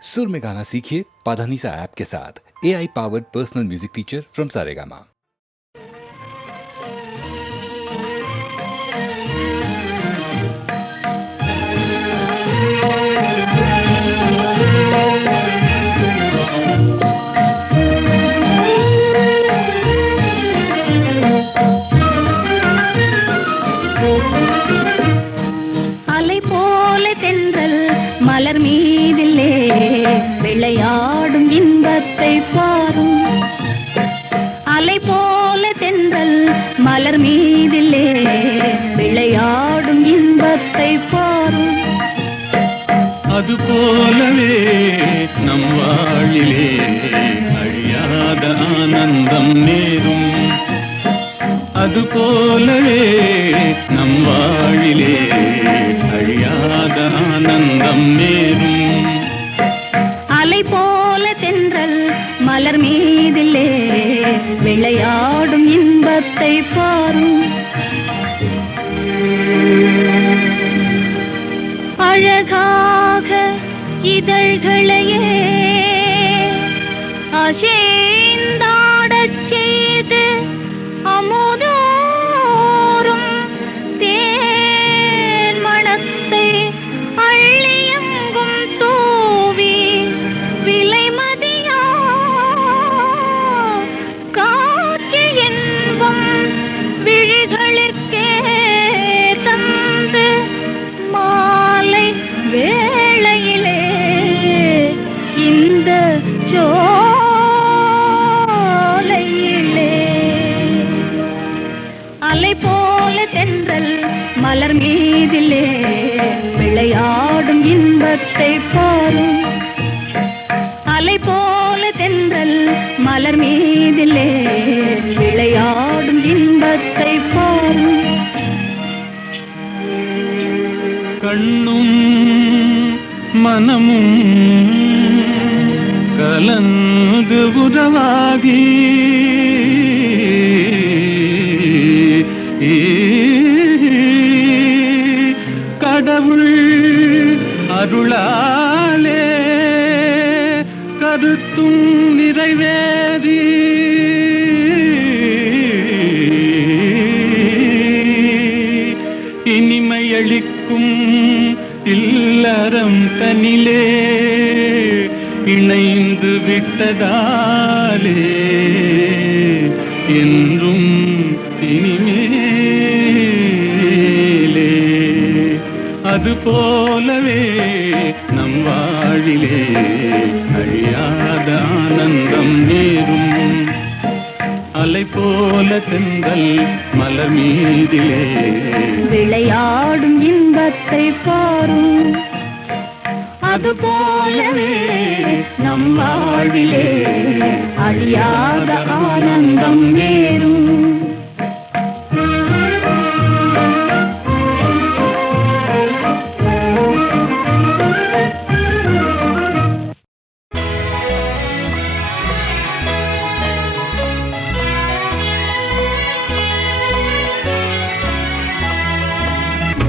सुर में गाना सीखिए पाधानीसा ऐप के साथ। AI powered personal music teacher from Saregama. மலர் மீதிலே விளையாடும் இன்பத்தை பாரும். அலை போல தென்றல் மலர் மீதிலே விளையாடும் இன்பத்தை பாரும். அது போலவே நம் வாழிலே அழியாத ஆனந்தம் நேரும். அது போலவே நம் வாழிலே அழியாத ஆனந்தம் நேரும். அலை போல தென்றல் மலர் மீதிலே விளையாடும் இன்பத்தை பாரும். அழகாக இதழ்களையே அசைந்தாடச் செய்து அமுதோறும் தேன் மணத்தை அள்ளியங்கும் தூவி விலைமதியா காட்சி என்பம் விழிகளுக்கே தந்து மாலை வேளையிலே இந்த சோலையிலே அலை போல தென்றல் மலர் மீதிலே விளையாடும் இன்பத்தை பாரும். அலை போல தென்றல் மலர் மீதிலே விளையாடும் இன்பத்தை பாரும். கண்ணும் மனமும் கலந்து உறவாகி கடவுள் அருளாலே கருத்தும் நிறைவேறி இனிமையளிக்கும் இல்லறம் தனிலே இணைந்து விட்டதாலே என்றும் இனிமேலே அது போலவே நம் வாழிலே அழியாத ஆனந்தம் நேரும். அலை போல தென்றல் மலர் மீதிலே விளையாடும் இன்பத்தை பாரும். அது போலவே நம் வாழிலே அழியாத ஆனந்தம் நேரும்.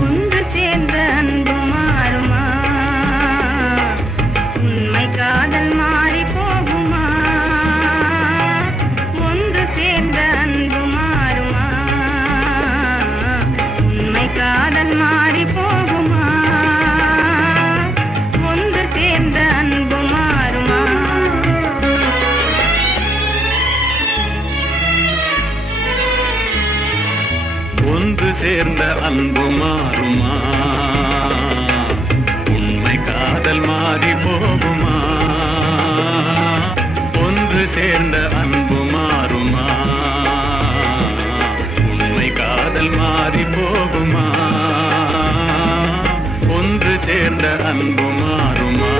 ஒன்று சேர்ந்த அன்பு மாறுமா? உண்மை காதல் மாறி போகுமா? ஒன்று சேர்ந்த அன்பு மாறுமா? உண்மை காதல் மாறி போகுமா? ஒன்று சேர்ந்த அன்பு மாறுமா?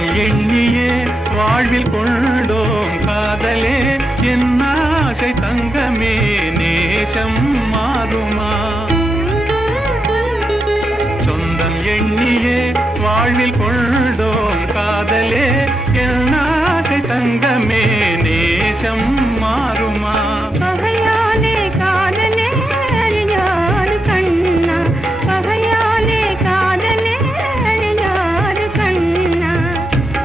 சொந்தம் எண்ணியே வாழ்வில் கொண்டோம் காதலே என் ஆசை தங்கமே நேசம் மாறுமா சொந்தம் எண்ணியே வாழ்வில் கொண்டோம் காதலே என் ஆசை தங்கமே நேசம் மாறுமா பகையாலே காதலே அழியாது கண்ணா பகையாலே காதலே அழியாது கண்ணா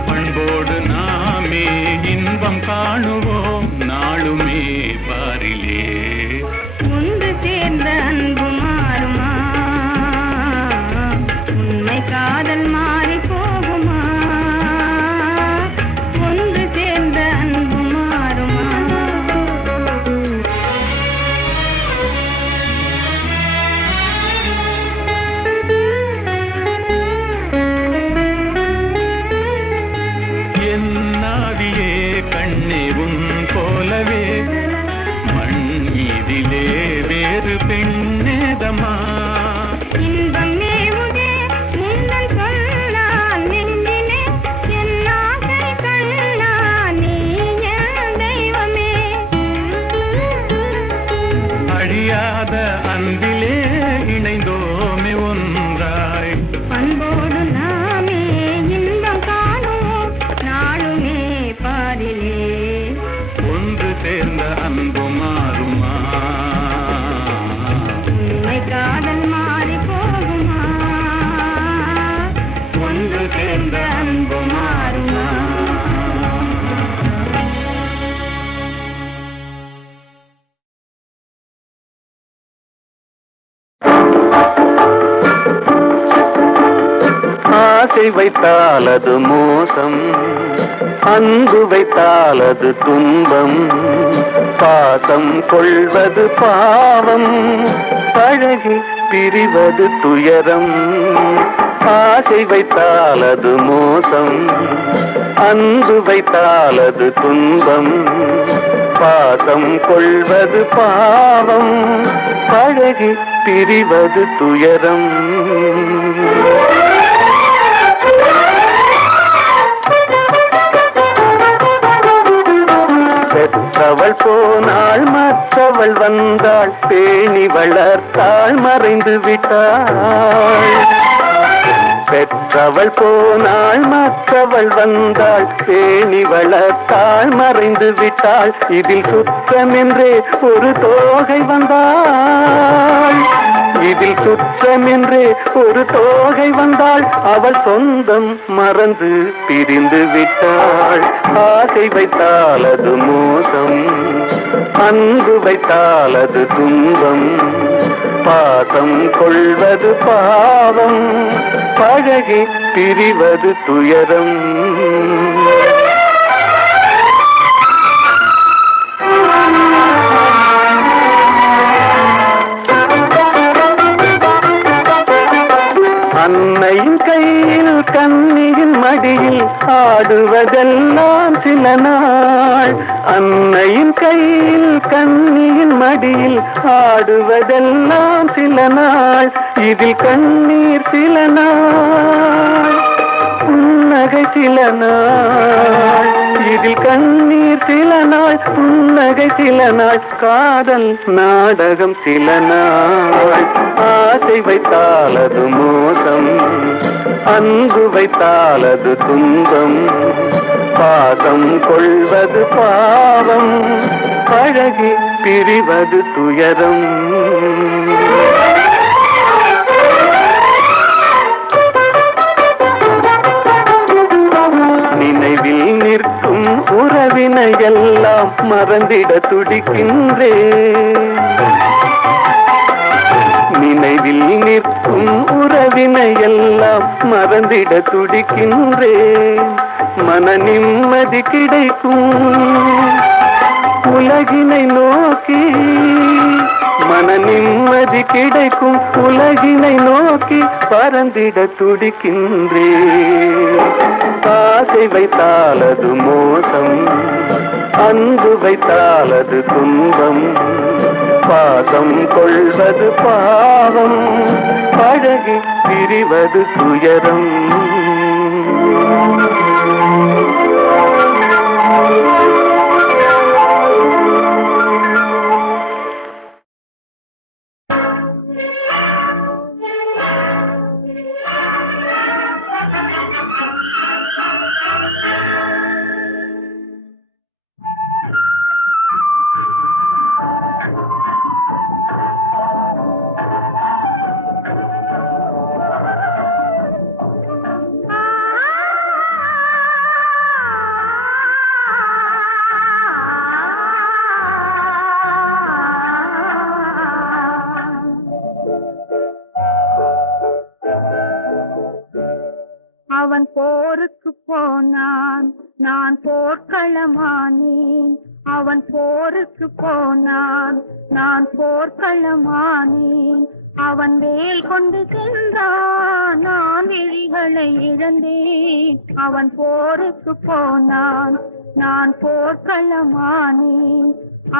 பண்போடு நாமே இன்பம் காணுவோம் நாளுமே பாரிலே ஒன்று சேர்ந்த அன்பு மாறுமா உண்மை காதல் மாறி போகுமா ஒன்று சேர்ந்த அன்பு மாறுமா என் நாவியே கண்ணே உன் போலவே மண் மீதிலே வேறு பெண்ணேதமா இன்பம் மேவுதே முந்தன் சொல்லால் நெஞ்சிலே என் ஆசை கண்ணா நீ என் தெய்வமே அழியாத அன்பிலே இணைந்தோமே ஒன்றாய் அன்போடு நாமே இன்பம் காணுவோம் நாளுமே பாரிலே ஒன்று சேர்ந்த அன்பு மாறுமா உண்மை காதல் மாறி போகுமா ஒன்று சேர்ந்த அன்பு மாறுமா ஆசை வைத்தால் அது மோசம் அன்பு வைத்தால் அது துன்பம் பாசம் கொள்வது பாவம் பழகி பிரிவது துயரம் ஆசை வைத்தால் அது மோசம் அன்பு வைத்தால் அது துன்பம் பாசம் கொள்வது பாவம் பழகி பிரிவது துயரம் பெற்றவள் போனாள் மற்றவள் வந்தாள் பேணி வளர்த்தாள் மறைந்து விட்டாள் பெற்றவள் போனாள் மற்றவள் வந்தாள் பேணி வளர்த்தாள் மறைந்து விட்டாள் இதில் சுற்றமென்றே ஒரு தோகை வந்தாள் இதில் சுற்றமென்றே ஒரு தோகை வந்தாள் அவள் சொந்தம் மறந்து பிரிந்து விட்டாள் ஆசை வைத்தால் அது மோசம் அன்பு வைத்தால் அது துன்பம் பாசம் கொள்வது பாவம் பழகி பிரிவது துயரம் அன்னையின் கையில் கண்ணியின் மடியில் ஆடுவதெல்லாம் சில நாள் அன்னையின் கையில் கண்ணியின் மடியில் ஆடுவதெல்லாம் சில நாள் இதில் கண்ணீர் சில நாள் புன்னகை சில நாள் இதில் கண்ணீர் சில நாள் புன்னகை சில நாள் காதல் நாடகம் சில நாள் ஆசை வைத்தால் அது மோசம் அன்பு வைத்தால் அது துன்பம் பாசம் கொள்வது பாவம் பழகி பிரிவது துயரம் நினைவில் நிற்கும் உறவினை எல்லாம் மறந்திட துடிக்கின்றேன் நினைவில் நிற்கும் உறவினை எல்லாம் மறந்திட துடிக்கின்றேன் மன நிம்மதி கிடைக்கும் உலகினை நோக்கி மன நிம்மதி கிடைக்கும் உலகினை நோக்கி பறந்திட துடிக்கின்றேன் ஆசை வைத்தால் அது மோசம் அன்பு வைத்தால் அது துன்பம் பாசம் கொள்வது பாவம் பழகி பிரிவது துயரம் போனான், நான் போர்க்களமானேன். அவன் போருக்கு போனான், நான் போர்க்களமானேன். அவன் வேல் கொண்டு சென்றான், நான் விழிகளை இழந்தேன். அவன் போருக்கு போனான், நான் போர்க்களமானேன்.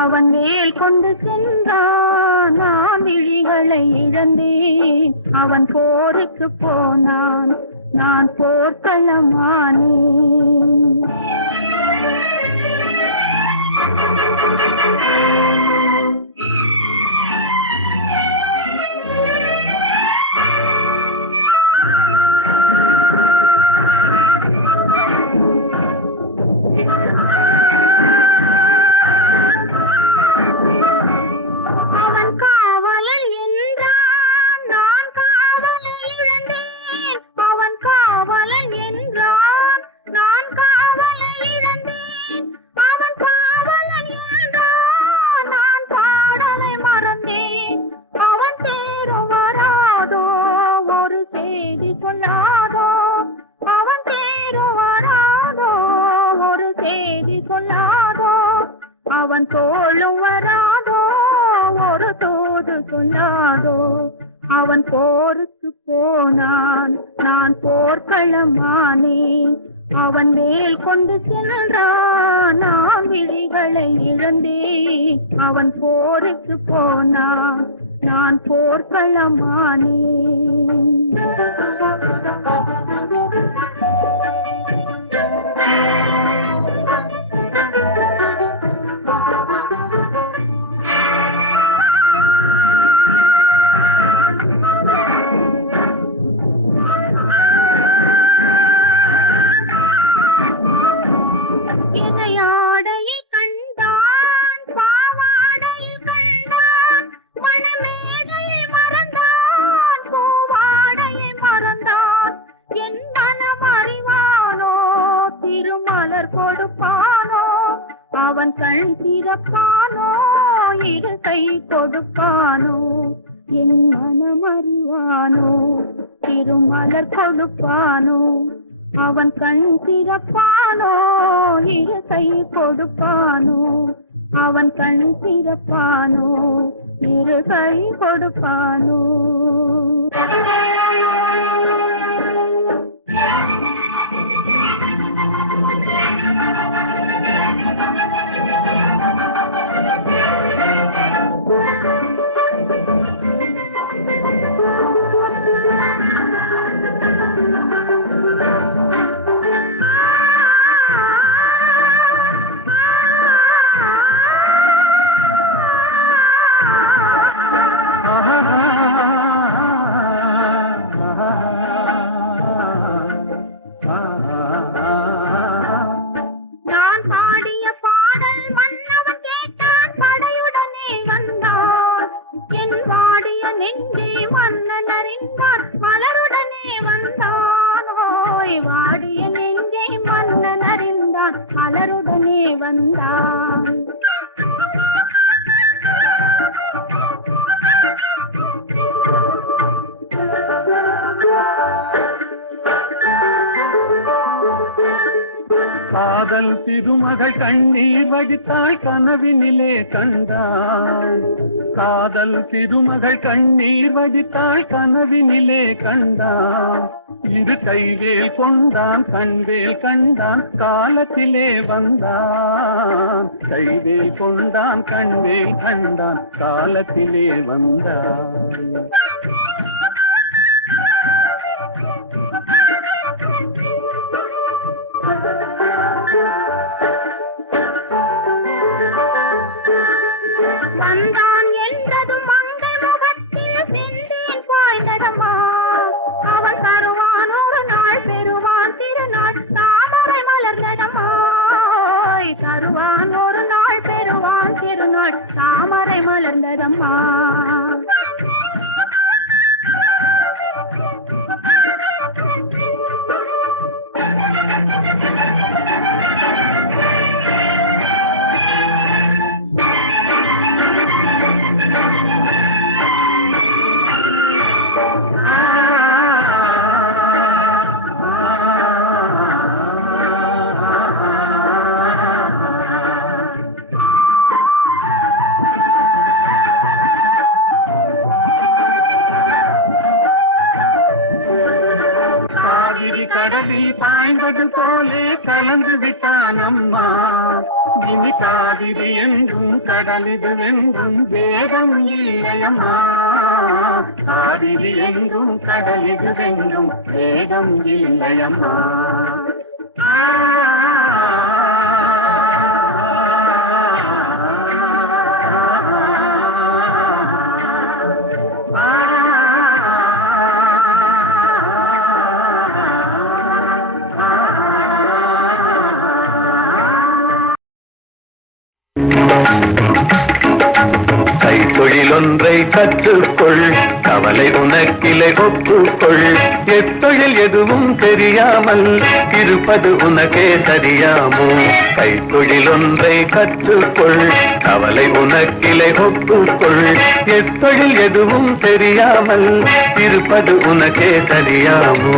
அவன் வேல் கொண்டு சென்றான், நான் விழிகளை இழந்தேன். அவன் போருக்கு போனான், நான் போர்க்களமானேன். அவன் காவலன் என்றான், நான் காவலை இழந்தேன். அவன் காவலன் என்றான், நான் காவலை இழந்தேன். அவன் காவலன் என்றான், நான் பாடலை மறந்தேன். அவன் தேரும் வராதோ, ஒரு செய்தி சொல்லாதோ. அவன் தேரும் வராதோ, ஒரு செய்தி சொல்லாதோ. அவன் தோளும் வராதோ, ஒரு தூது சொல்லாதோ. அவன் போருக்கு போனான், நான் போர்க்களமானேன். அவன் வேல் கொண்டு சென்றான், நான் விழிகளை இழந்தேன். அவன் போருக்கு போனான், நான் போர்க்களமானேன். இணையாடையை கண்டான், பாவாடையை கண்டான். மணமேடையை மறந்தான், பூவாடையை மறந்தான். என் மனம் அறிவானோ, திருமலர் கொடுப்பானோ. அவன் கண் திறப்பானோ, இரு கை கொடுப்பானோ. என் மனம் அறிவானோ, திருமலர் கொடுப்பானோ. அவன் கண் திறப்பானோ, இரு கை கொடுப்பானோ. அவன் கண் திறப்பானோ, இரு கை கொடுப்பானோ. நான் பாடிய பாடல் மன்னவன் கேட்டான், படையுடனே வந்தான். என் வாடிய நெஞ்சை மன்னன் அறிந்தான், மலருடனே வந்தான். ஓய், வாடிய நெஞ்சை மன்னன் அறிந்தான், மலருடனே வந்தான். காதல் திருமகள் கண்ணீர் வடித்தாள், கனவினிலே கண்டான். காதல் திருமகள் கண்ணீர் வடித்தாள், கனவினிலே கண்டான். இரு கைவேல் கொண்டான், கண்வேல் கண்டான், காலத்திலே வந்தான். கைவேல் கொண்டான், கண்வேல் கண்டான், காலத்திலே வந்தான். வந்தான் என்றதும் மங்கை முகத்தில் செந்தேன் பாய்ந்ததம்மா. அவன் தருவான் ஒரு நாள், பெறுவான் திருநாள், தாமரை மலர்ந்ததம்மா. தருவான் ஒரு நாள், பெறுவான் திருநாள், தாமரை மலர்ந்ததம்மா. கலந்து விட்டான் அம்மா. இனி காவிரி என்றும் கடலிது என்றும் வேதம் இல்லையம்மா. காவிரி என்றும் கடலிது என்றும் வேதம் இல்லையம்மா. கைத்தொழிலொன்றை கற்றுக்கொள், கவலை உனக்கிலே ஒப்புக்கொள். எத்தொழில் எதுவும் தெரியாமல் இருப்பது உனக்கே சரியாமோ? கைத்தொழிலொன்றை கற்றுக்கொள், கவலை உனக்கிலே ஒப்புக்கொள். எத்தொழில் எதுவும் தெரியாமல் இருப்பது உனக்கே சரியாமோ?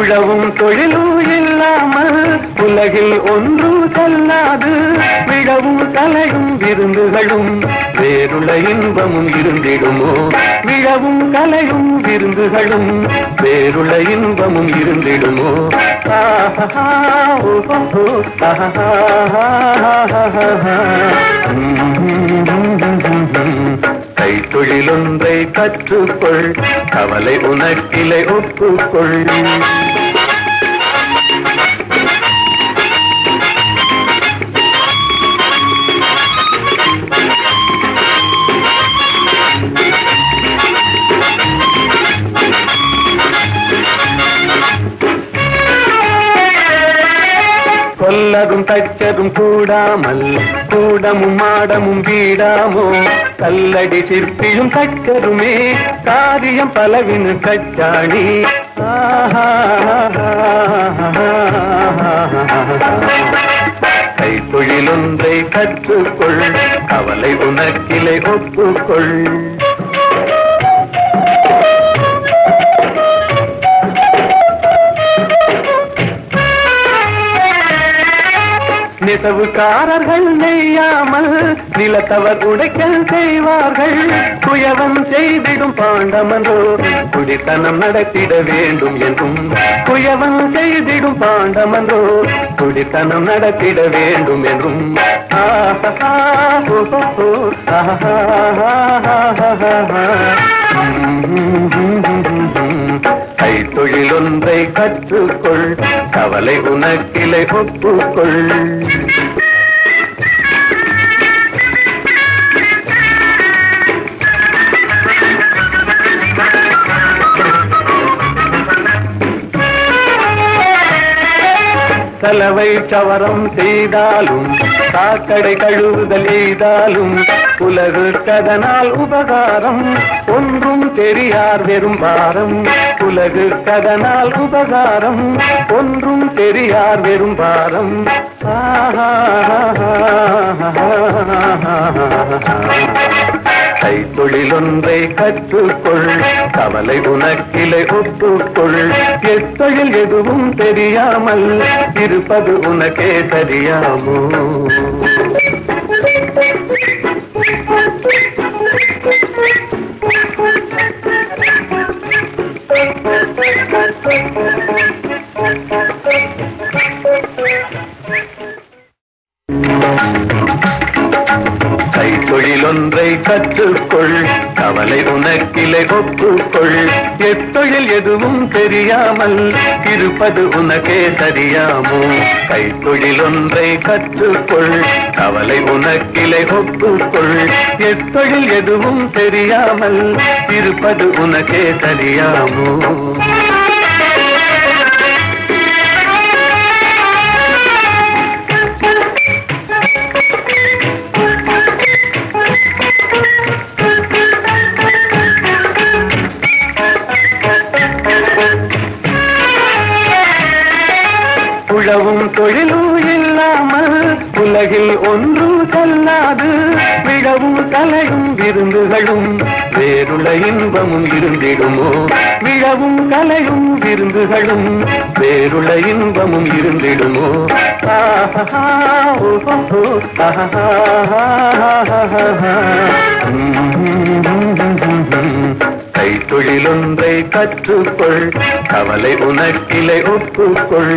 உழவும் தொழிலும் இல்லாமல் உலகில் ஒன்றும் செல்லாது. விழவும் கலையும் விருந்துகளும் வேறுள்ள இன்பமும் இருந்திடுமோ? விழவும் கலையும் விருந்துகளும் வேறுள்ள இன்பமும் இருந்திடுமோ? கைத்தொழிலொன்றை கற்றுக்கொள், கவலை உனக்கிலே ஒப்புக்கொள். கொல்லதும் தச்சதும் கூடாமல் கூடமும் மாடமும் வீடாமோ? கல்லடி சிற்பியும் தச்சருமே காரியம் பலவினு கச்சாணி. கைத்தொழிலொன்றை கற்றுக்கொள், கவலை உனக்கிலே ஒப்புக்கொள். நெசவுக்காரர்கள் நெய்யாமல் நிலத்தவர் உடைக்கல் செய்வார்கள். குயவம் செய்திடும் பாண்டமன்றோ குடித்தனம் நடத்திட வேண்டும் என்றும். குயவம் செய்திடும் பாண்டமன்றோ குடித்தனம் நடத்திட வேண்டும் என்றும். கைத்தொழிலொன்றை கற்றுக்கொள், கவலை உனக்கிலே ஒப்புக்கொள். சலவை சவரம் செய்தாலும் சாக்கடை கழுவுதல் எய்தாலும் உலகுக்கதனால் உபகாரம் ஒன்றும் தெரியார் வெறும் பாரம். உலகுக்கதனால் உபகாரம் ஒன்றும் தெரியார் வெறும் பாரம். கைத்தொழிலொன்றை கற்றுக்கொள், கவலை உனக்கிலே ஒப்புக்கொள். எத்தொழில் எதுவும் தெரியாமல் இருப்பது உனக்கே சரியாமோ? கைத்தொழிலொன்றை கற்றுக்கொள், கவலை உனக்கிலே ஒப்புக்கொள். எத்தொழில் எதுவும் தெரியாமல் இருப்பது உனக்கே சரியாமோ? கைத்தொழிலொன்றை கற்றுக்கொள், கவலை உனக்கிலே ஒப்புக்கொள். எத்தொழில் எதுவும் தெரியாமல் இருப்பது உனக்கே சரியாமோ? உழவும் தொழிலும் இல்லாமல் உலகில் ஒன்றும் செல்லாது. விழவும் கலையும் விருந்துகளும் வேறுள்ள இன்பமும் இருந்திடுமோ விழவும் கலையும் விருந்துகளும் வேறுள்ள இன்பமும் இருந்திடுமோ ஆஹா ஓஹோ ஆஹா கைத்தொழிலொன்றை கற்றுக்கொள் கவலை உனக்கிலை ஒப்புக்கொள்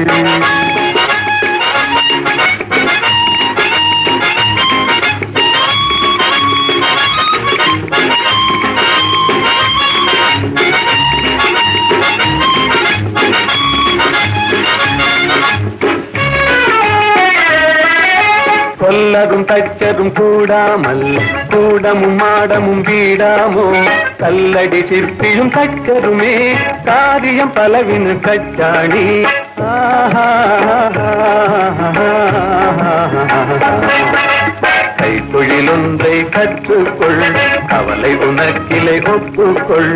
கொல்லதும் தச்சதும் கூடாமல் கூடமும் மாடமும் வீடாமோ கல்லடி சிற்பியும் தச்சதுமே காரியம் பலவினு கச்சாணி கைத்தொழிலொன்றை கற்றுக்கொள் கவலை உனக்கிலை ஒப்புக்கொள்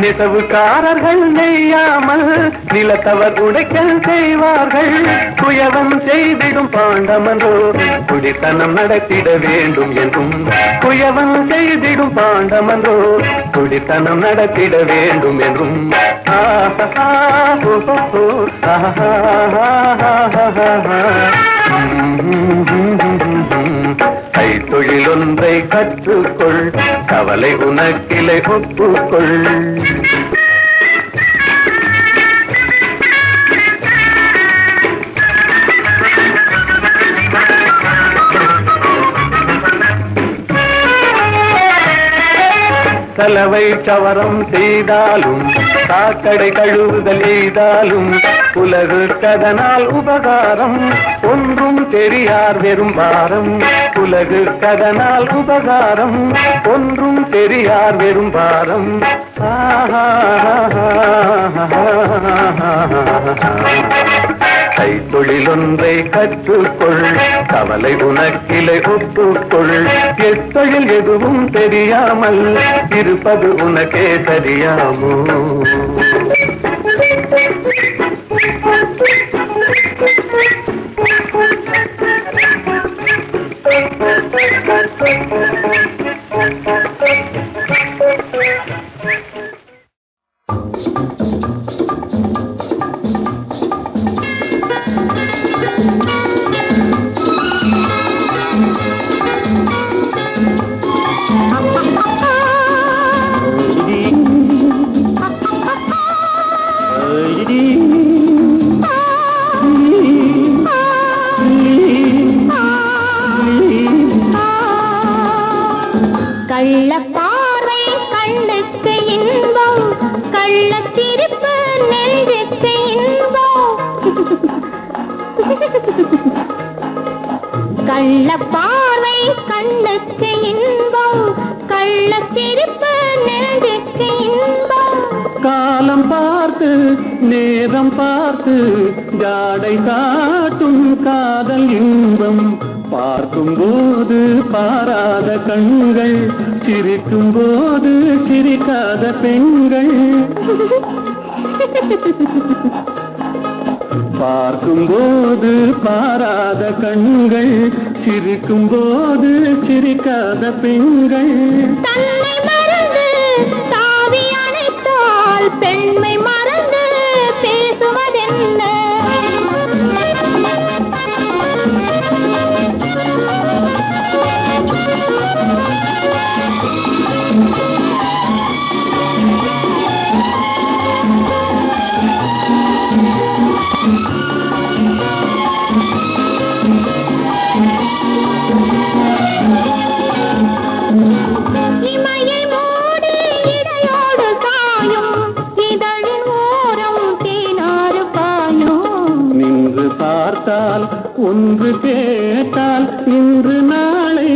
நெசவுக்காரர்கள் நெய்யாமல் நிலத்தவர் உடைக்கல் செய்வார்கள் குயவம் செய்திடும் பாண்டமன்றோ குடித்தனம் நடத்திட வேண்டும் என்றும் குயவம் செய்திடும் பாண்டமன்றோ குடித்தனம் நடத்திட வேண்டும் என்றும் கைத்தொழிலொன்றை கற்றுக்கொள் கவலை உனக்கிலை ஒப்புக்கொள் சலவை சவரம் செய்தாலும் சாக்கடை கழுவுதல் செய்தாலும் உலகுக்கதனால் உபகாரம் ஒன்றும் தெரியார் வெறும் பாரம் உலகுக்கதனால் உபகாரம் ஒன்றும் தெரியார் வெறும் பாரம் கைத்தொழிலொன்றை கற்றுக்கொள் கவலை உனக்கிலை ஒப்புக்கொள் எத்தொழில் எதுவும் தெரியாமல் இருப்பது உனக்கே தெரியாமோ கள்ளப்பார்வை கண்ணுக்கு இன்பம் கள்ளச்சிரிப்பு நெஞ்சுக்கு இன்பம் கள்ளப்பார்வை கண்ணுக்கு இன்பம் கள்ளச்சிரிப்பு நெஞ்சுக்கு இன்பம் காலம் பார்த்து நேரம் பார்த்து ஜாடை காட்டும் காதல் இன்பம் பார்க்கும் போது பாராத கண்கள் சிரிக்கும் போது சிரிக்காத பெண்கள் பார்க்கும் போது பாராத கண்கள் சிரிக்கும் போது சிரிக்காத பெண்கள் தன்னை மறந்து தாவி அணைத்தால் பெண்மை மறந்து பேசுவதென்ன இமையை மூடி இடையோடு சாயும் இதழின் ஓரம் தேனாறு பாயும் நின்று பார்த்தால் ஒன்று கேட்டால் இன்று நாளை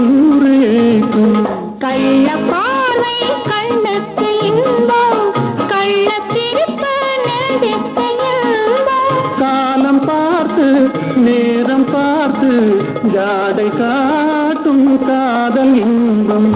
என்று ஏற்றும் கள்ள பார்வை கண்ணுக்கு இன்பம் கள்ளச்சிரிப்பு நெஞ்சுக்கு இன்பம் காலம் பார்த்து நேரம் பார்த்து ஜாடை காட்டும் காதல் இன்பம்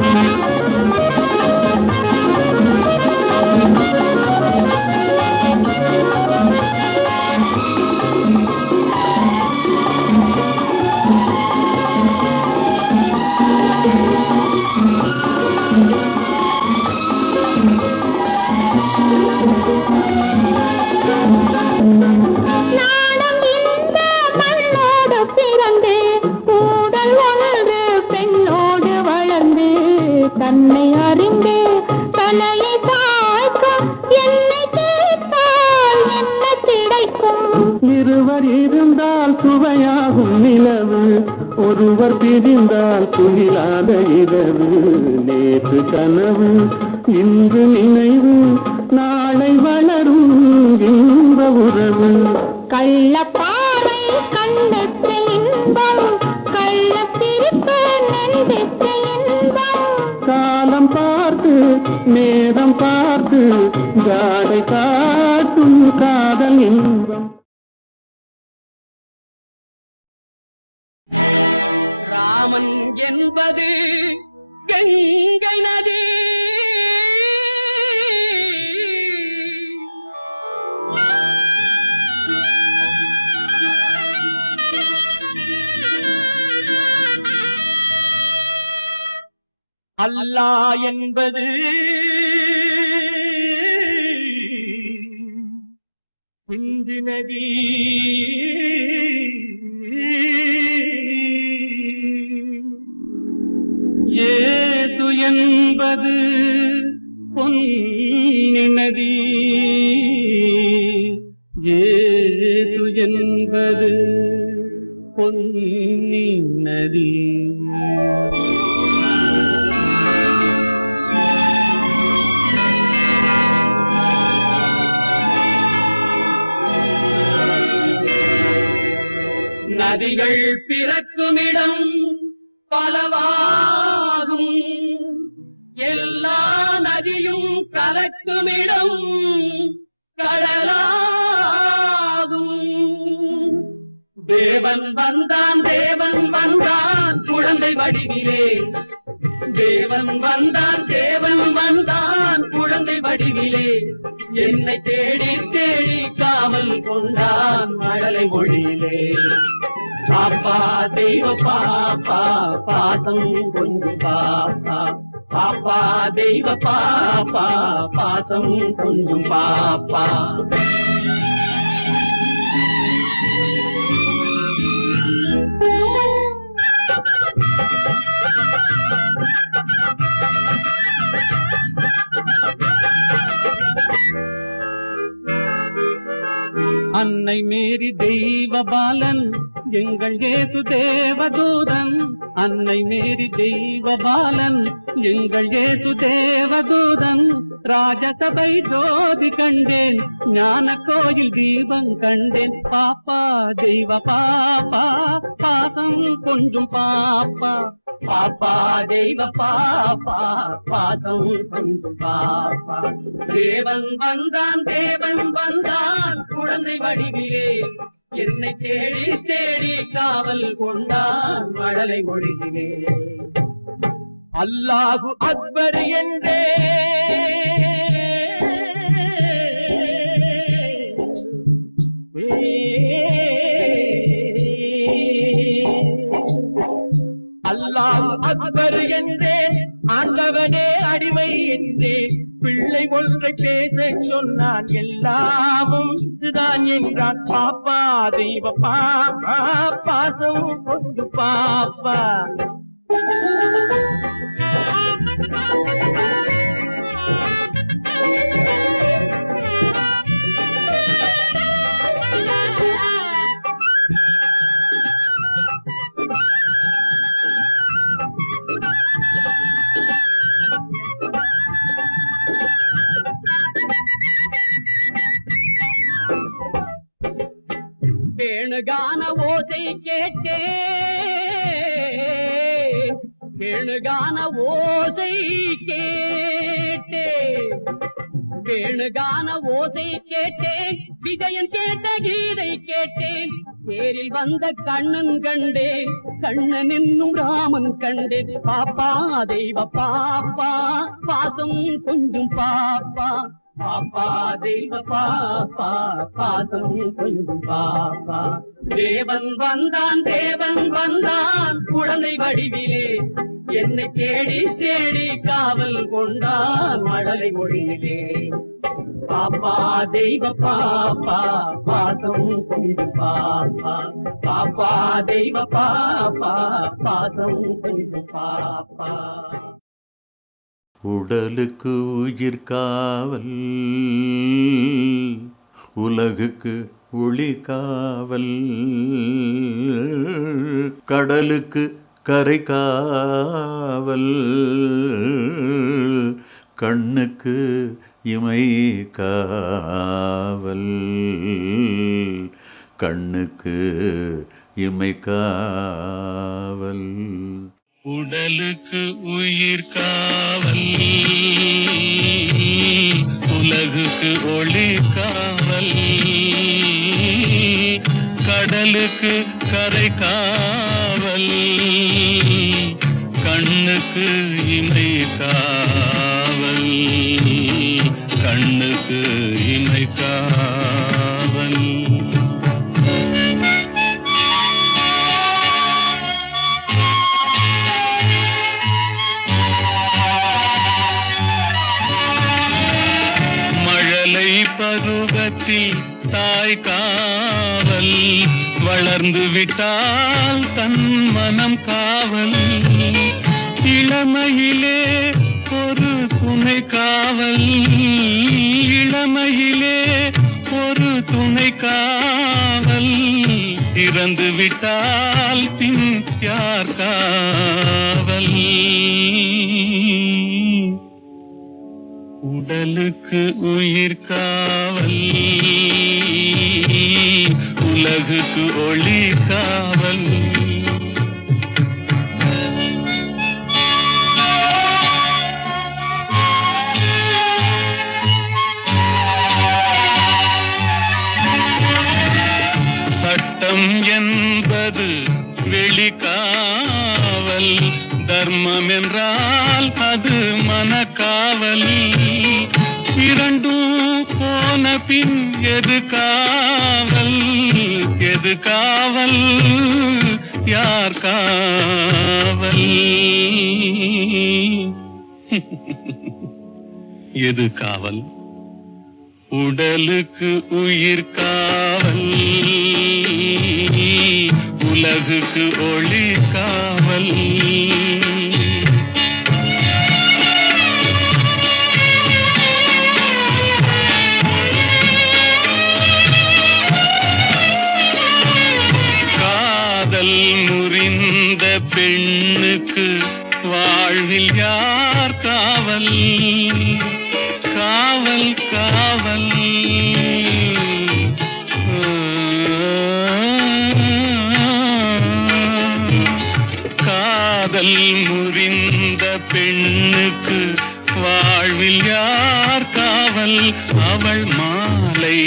தன்னை அறிந்து தலையை தாழ்க்கும் என்னை கேட்டால் என்ன கிடைக்கும்? இருவர் இருந்தால் சுவையாகும் நிலவு, ஒருவர் பிரிந்தால் துயிலாத இரவு. நேற்று கனவு இன்று நினைவு, நாளை வளரும் இன்ப உறவு. கள்ளப்பாறை கண்ணுக்கு இன்பம், கள்ளச்சிரிப்பு நெஞ்சுக்கு இன்பம். காலம் பார்த்து நேரம் பார்த்து ஜாடை காட்டும் காதல் இன்பம். ராமன் என்பது கங்கை நதி, அல்லாஹ் என்பது சிந்து நதி, ஏது என்பது பொன்னி நதி, ஏது என்பது பொன்னி நதி. நதிகள் பிறக்குமிடம் பலவாகும், எல்லா நதியும் கலக்குமிடம் கடலாகும். தேவன் வந்தான் தேவன் வந்தான் குழந்தை வடிவிலே, தேவன் வந்தான் தேவன் வந்தான் குழந்தை வடிவிலே. என்னை தேடி தேடி காவல் கொண்டான் மழலை மொழியிலே. பாப்பா தெய்வ பாப்பா பாசம் கொஞ்சம் பாப்பா, பாப்பா தெய்வ பாப்பா பாசம் கொஞ்சம் பாப்பா. அன்னை மேரி தெய்வ பாலன் எங்கள் இயேசு தேவதூதன், அன்னை மேரி தெய்வ பாலன் எங்கள் இயேசு தேவதூதன். ராஜசபை ஜோதி கண்டேன், ஞான கோயில் தீபம் கண்டேன். பாப்பா தெய்வ பாப்பா பாசம் கொஞ்சம் பாப்பா, பாப்பா தெய்வ பாப்பா பாசம் கொஞ்சம் பாப்பா. தேவன் வந்தான் தேவன் வந்தான் குழந்தை வடிவிலே, என்னை தேடி தேடி காவல் கொண்டான் மழலை மொழியிலே. அல்லாஹு அக்பர் என்றே அல்லாஹ் அக்பர் என்றேன், ஆண்டவனே அடிமை என்றேன். பிள்ளை ஒன்றை பேச சொன்னான், எல்லாமும் இதுதான் என்றான். பாப்பா தெய்வ பாப்பா பாசம் கொஞ்சம் பாப்பா. வேணுகான ஓசை கேட்டேன், வேணுகான ஓசை கேட்டேன், வேணுகான ஓசை கேட்டேன். விஜயன் கேட்ட கீதை கேட்டேன், தேரில் வந்த கண்ணன் கண்டேன், கண்ணன் என்னும் ராமன் கண்டேன். பாப்பா தெய்வ பாப்பா பாசம் கொஞ்சம் பாப்பா, பாப்பா தெய்வ பாப்பா பாசம் கொஞ்சம் பாப்பா. தேவன் வந்தான் தேவன் வந்தான் குழந்தை வடிவிலே, என்னை தேடி தேடி காவல் கொண்டான் மழலை மொழியிலே. பாப்பா தெய்வ பாப்பா பாசம் கொஞ்சம் பாப்பா, பாப்பா தெய்வ பாப்பா பாசம் கொஞ்சம் பாப்பா. உடலுக்கு உயிர் காவல், உலகுக்கு ஒளி காவல், கடலுக்கு கரை காவல், கண்ணுக்கு இமை காவல், கண்ணுக்கு இமை காவல். உடலுக்கு உயிர் காவல், உலகுக்கு ஒளி காவல், கடலுக்கு கரை காவல், கண்ணுக்கு இமை காவல், கண்ணுக்கு இமை காவல். பருவத்தில் தாய் காவல், வளர்ந்து விட்டால் தன் மனம் காவல், இளமையிலே ஒரு துணை காவல், இளமையிலே ஒரு துணை காவல், இறந்து விட்டால் பின் யார் காவல். உடலுக்கு உயிர் காவல், உலகுக்கு ஒளி காவல். சட்டம் என்பது வெளிக்காவல், தர்மம் என்றால் அது மனக்காவல், இரண்டும் போன பின் எது காவல், எது காவல், யார் காவல், எது காவல். உடலுக்கு உயிர் காவல், உலகுக்கு ஒளி காவல். காதல் முறிந்த பெண்ணுக்கு வாழ்வில் யார் காவல், காவல் காவல். காதல் முறிந்த பெண்ணுக்கு வாழ்வில் யார் காவல், அவள் மாலை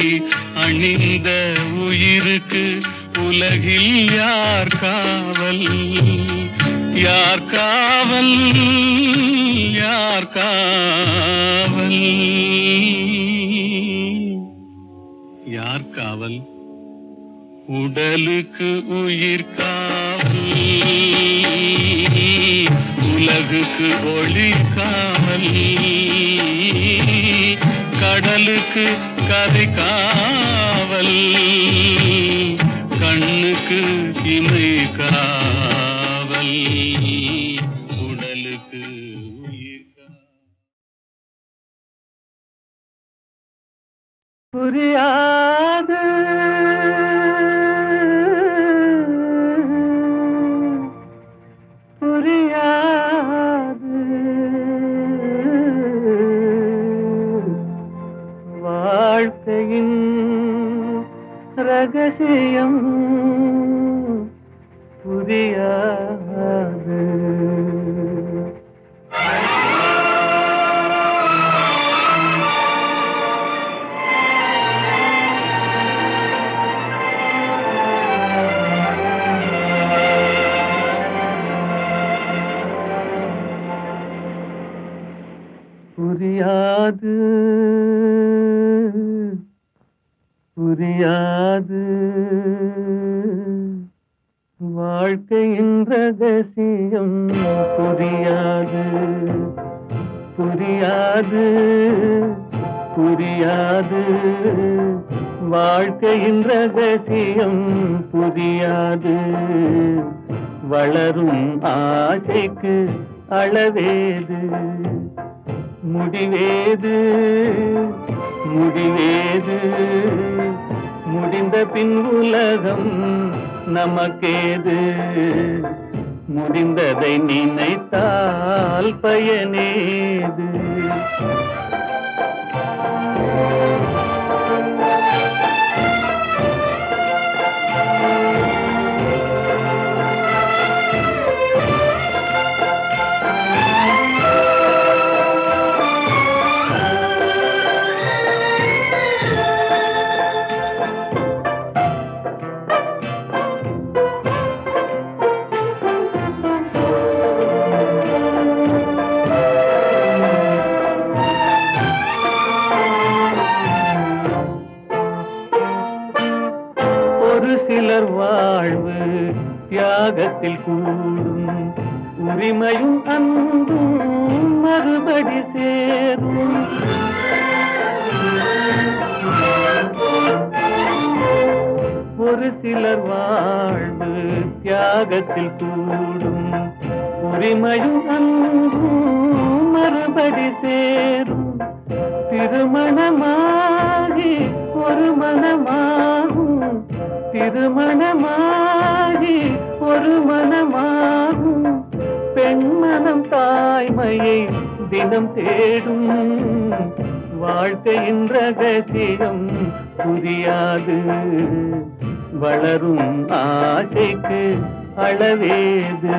அணிந்த உயிருக்கு உலகில் யார் காவல், யார் காவல், யார் காவல், யார் காவல். உடலுக்கு உயிர் காவல், உலகுக்கு ஒளி காவல், கடலுக்கு கரை காவல், கண்ணுக்கு இமை காவல், உடலுக்கு உயிர் காவல். புரியாது புரியாது வாழ்க்கையின் ரகசியம் புரியாது. புரியாது புரியாது வாழ்க்கையின் ரகசியம் புரியாது, புரியாது புரியாது வாழ்க்கையின் ரகசியம் புரியாது. வளரும் ஆசைக்கு அளவேது, முடிவேது முடிவேது முடிந்த பின் உலகம் நமக்கேது முடிந்ததை நினைத்தால் பயனேது சிலர் வாழ்வு தியாகத்தில் கூடும் உரிமையும் அன்பும் மறுபடி சேரும் ஒரு சிலர் வாழ்வு தியாகத்தில் கூடும் உரிமையும் அன்பும் மறுபடி சேரும் திருமணமாகி ஒரு மனமாகும் திருமணமாகி ஒரு மனமாகும் பெண்மனம் தாய்மையை தினம் தேடும் வாழ்க்கையின் ரகசியம் புரியாது வளரும் ஆசைக்கு அளவேது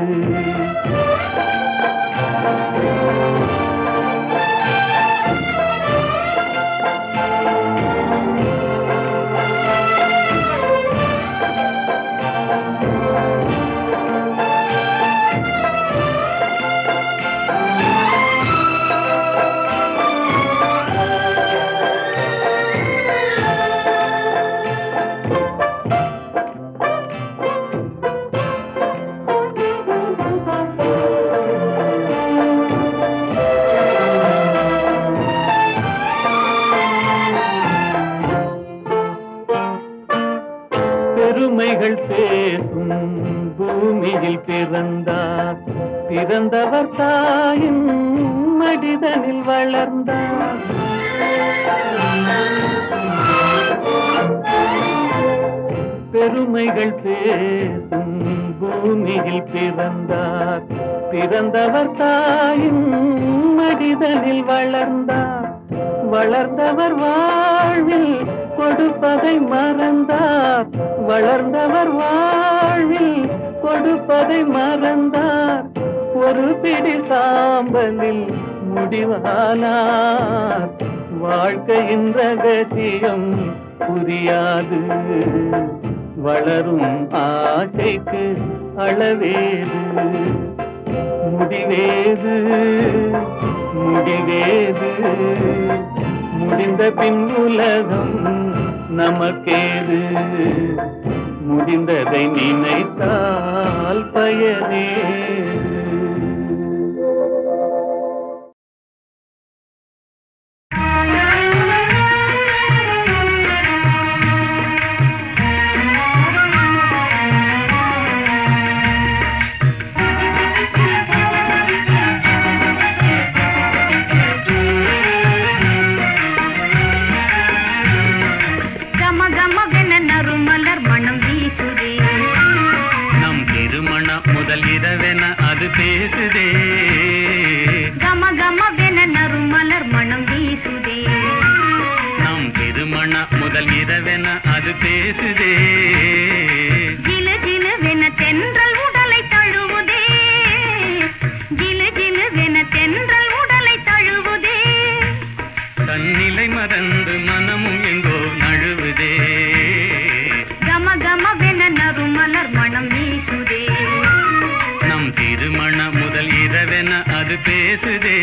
பெருமைகள் பேசும் பூமியில் பிறந்தார் பிறந்தவர் தாயின் மடிதனில் வளர்ந்தார் பெருமைகள் பேசும் பூமியில் பிறந்தார் பிறந்தவர் தாயின் மடிதனில் வளர்ந்தார் வளர்ந்தவர் வாழ்வில் கொடுப்பதை மறந்தார் வளர்ந்தவர் வாழ்வில் கொடுப்பதை மறந்தார் ஒரு பிடி சாம்பலில் முடிவானார் வாழ்க்கையின் ரகசியம் புரியாது வளரும் ஆசைக்கு அளவேது முடிவேது முடிவேது முடிந்த பின் உலகம் நமக்கேது முடிந்ததை நினைத்தால் பயனேது முதல் இரவென அது பேசுதே கம கமவென நறுமலர் மனம் வீசுதே நம் திருமண முதல் இரவென அது பேசுதே ஜிலு ஜிலுவென தென்றல் உடலை தழுவுதே ஜிலு ஜிலுவென தென்றல் உடலை தழுவுதே தன்னிலை மறந்து மனமும் எங்கோ நழுவுதே கம கமவென நறுமலர் மனம் வீசுதே திருமண முதல் இரவென அது பேசுதே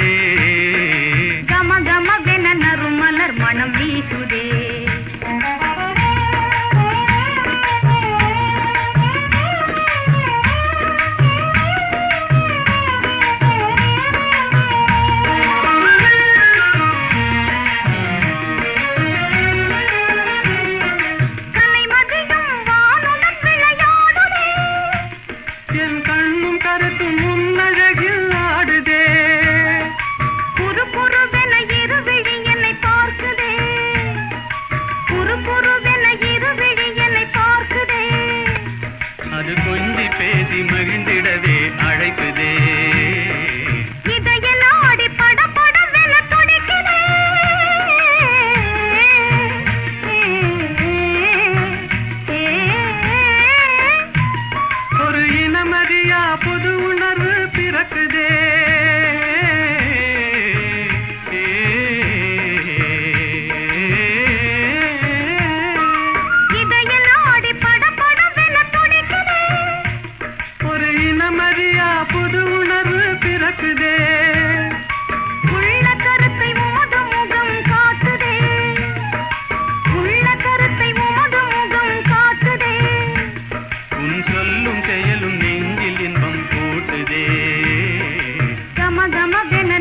கம கமவென நறுமலர் மனம் வீசுதே கருத்தும் முன்னழகில் ஆடுதே குறு குருவென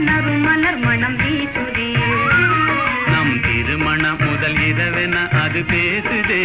நறுமலர் மனம் வீசுதே நம் திருமணம் முதல் இரவென அது பேசுதே